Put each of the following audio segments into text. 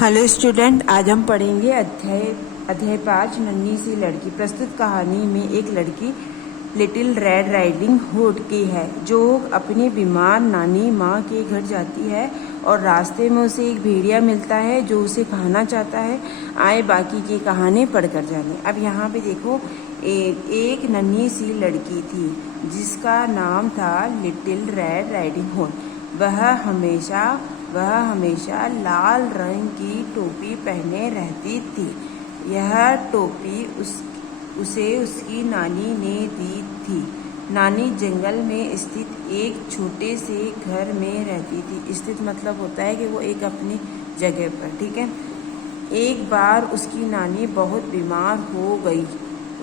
Hello student, आज हम पढ़ेंगे अध्याय 5 नन्ही सी लड़की। प्रस्तुत कहानी में एक लड़की लिटिल रेड राइडिंग हुड की है जो अपनी बीमार नानी माँ के घर जाती है और रास्ते में उसे एक भेड़िया मिलता है जो उसे खाना चाहता है। आए बाकी की कहानी पढ़कर जाने। अब यहाँ पे देखो, एक नन्ही सी लड़की थी जिसका नाम था लिटिल रेड राइडिंग हुड। वह हमेशा लाल रंग की टोपी पहने रहती थी। यह टोपी उसे उसकी नानी ने दी थी। नानी जंगल में स्थित एक छोटे से घर में रहती थी। स्थित मतलब होता है कि वो एक अपनी जगह पर, ठीक है। एक बार उसकी नानी बहुत बीमार हो गई।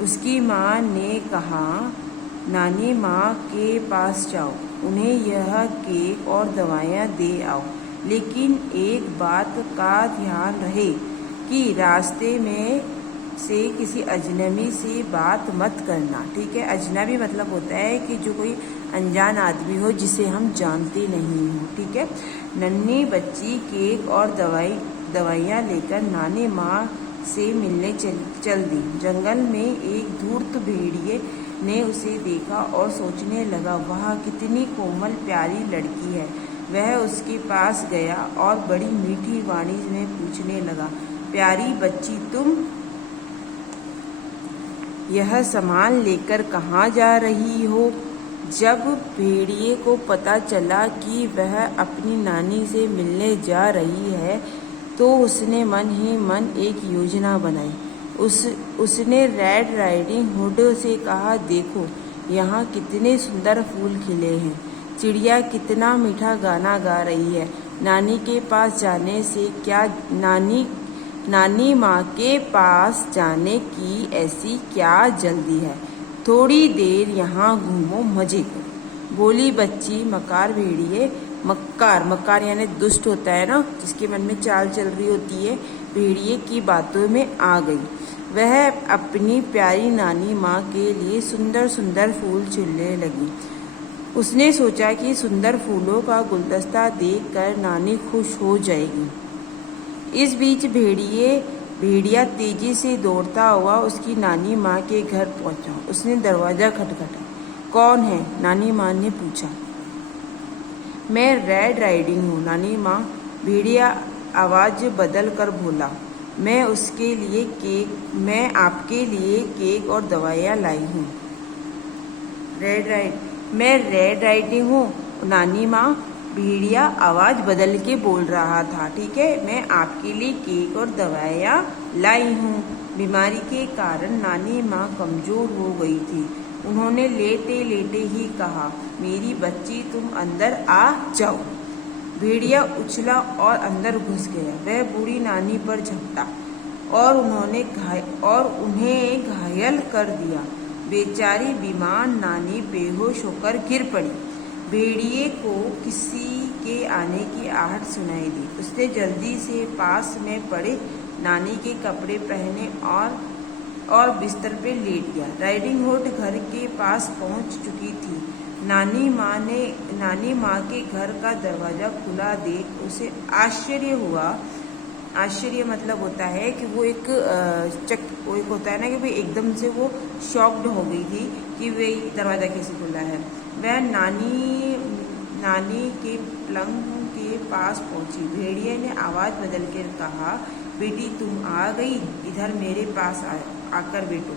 उसकी माँ ने कहा, नानी माँ के पास जाओ, उन्हें यह केक और दवाइयाँ दे आओ, लेकिन एक बात का ध्यान रहे कि रास्ते में से किसी अजनबी से बात मत करना, ठीक है। अजनबी मतलब होता है कि जो कोई अनजान आदमी हो जिसे हम जानते नहीं हो, ठीक है। नन्ही बच्ची केक और दवाइयाँ लेकर नानी माँ से मिलने चल दी। जंगल में एक धूर्त भेड़िए ने उसे देखा और सोचने लगा, वह कितनी कोमल प्यारी लड़की है। वह उसके पास गया और बड़ी मीठी वाणी में पूछने लगा, प्यारी बच्ची, तुम यह सामान लेकर कहाँ जा रही हो? जब भेड़िए को पता चला कि वह अपनी नानी से मिलने जा रही है तो उसने मन ही मन एक योजना बनाई। उसने रेड राइडिंग हुड से कहा, देखो यहाँ कितने सुंदर फूल खिले हैं, चिड़िया कितना मीठा गाना गा रही है। नानी के पास जाने से क्या नानी माँ के पास जाने की ऐसी क्या जल्दी है? थोड़ी देर यहाँ घूमो, मजे करो। बोली बच्ची। मक्कार भेड़िए, मक्कार यानी दुष्ट होता है ना, जिसके मन में चाल चल रही होती है, भेड़िए की बातों में आ गई। वह अपनी प्यारी नानी माँ के लिए सुंदर सुंदर फूल चुनने लगी। उसने सोचा कि सुंदर फूलों का गुलदस्ता देखकर नानी खुश हो जाएगी। इस बीच भेड़िया तेजी से दौड़ता हुआ उसकी नानी माँ के घर पहुंचा। उसने दरवाजा खटखटाया। कौन है? नानी माँ ने पूछा। मैं रेड राइडिंग हूँ, नानी माँ। भेड़िया आवाज बदल कर बोला। मैं आपके लिए केक और दवाइयाँ लाई हूँ। मैं रेड राइडिंग हूँ, नानी माँ। भेड़िया आवाज बदल के बोल रहा था, ठीक है। मैं आपके लिए केक और दवाइयाँ लाई हूँ। बीमारी के कारण नानी माँ कमजोर हो गई थी। उन्होंने लेटे लेटे ही कहा, मेरी बच्ची, तुम अंदर आ जाओ। भेड़िया उछला और अंदर घुस गया। वह बूढ़ी नानी पर झपटा और उन्हें घायल कर दिया। बेचारी बीमार नानी बेहोश होकर गिर पड़ी। भेड़िए को किसी के आने की आहट सुनाई दी। उसने जल्दी से पास में पड़े नानी के कपड़े पहने और बिस्तर पे लेट गया। राइडिंग हुड घर के पास पहुंच चुकी थी। नानी माँ के घर का दरवाजा खुला देख उसे आश्चर्य हुआ। आश्चर्य मतलब होता है कि वो एक होता है ना, कि भाई एकदम से वो शॉक्ड हो गई थी कि वे दरवाज़ा कैसे खुला है। वह नानी के पलंग के पास पहुंची। भेड़िए ने आवाज़ बदल कर कहा, बेटी, तुम आ गई, इधर मेरे पास आकर बैठो।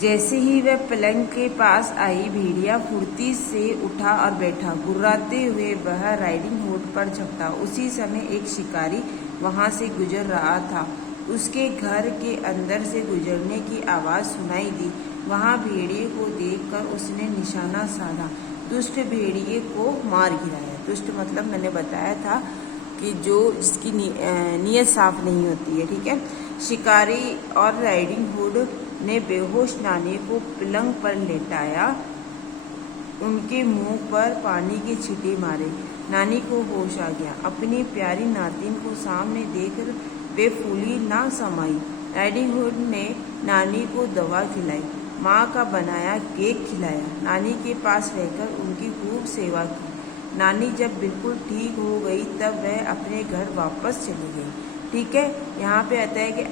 जैसे ही वह पलंग के पास आई, भेड़िया फुर्ती से उठा और बैठा। गुर्राते हुए वह राइडिंग हुड पर झपटा। उसी समय एक शिकारी वहां से गुजर रहा था। उसके घर के अंदर से गुजरने की आवाज़ सुनाई दी। वहां भेड़िए को देखकर उसने निशाना साधा। दुष्ट भेड़िए को मार गिराया। दुष्ट मतलब मैंने बताया था कि जिसकी नीयत साफ नहीं होती है, ठीक है। शिकारी और राइडिंग हुड ने बेहोश नानी को पलंग पर लेटाया। उनके मुंह पर पानी के छींटे मारे। नानी को होश आ गया। अपनी प्यारी नातिन को सामने देखकर वे फूली ना समाई। राइडिंग हुड ने नानी को दवा खिलाई। माँ का बनाया केक खिलाया, नानी के पास रहकर उनकी खूब सेवा की। नानी जब बिल्कुल ठीक हो गई तब वह अपने घर वापस चली गई। ठीक है, यहाँ पे आता है कि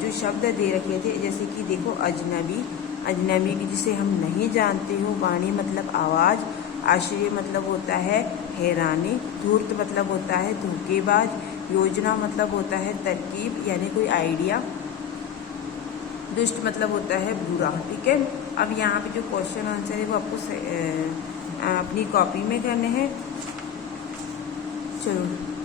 जो शब्द दे रखे थे, जैसे कि देखो अजनबी, अजनबी की जिसे हम नहीं जानते हो, वाणी मतलब आवाज़, आश्चर्य मतलब होता है हैरानी, धूर्त मतलब होता है धोखेबाज, योजना मतलब होता है तरकीब यानी कोई आइडिया, दुष्ट मतलब होता है बुरा। ठीक है, अब यहाँ पे जो क्वेश्चन आंसर है वो आपको अपनी कॉपी में करने हैं। चलो।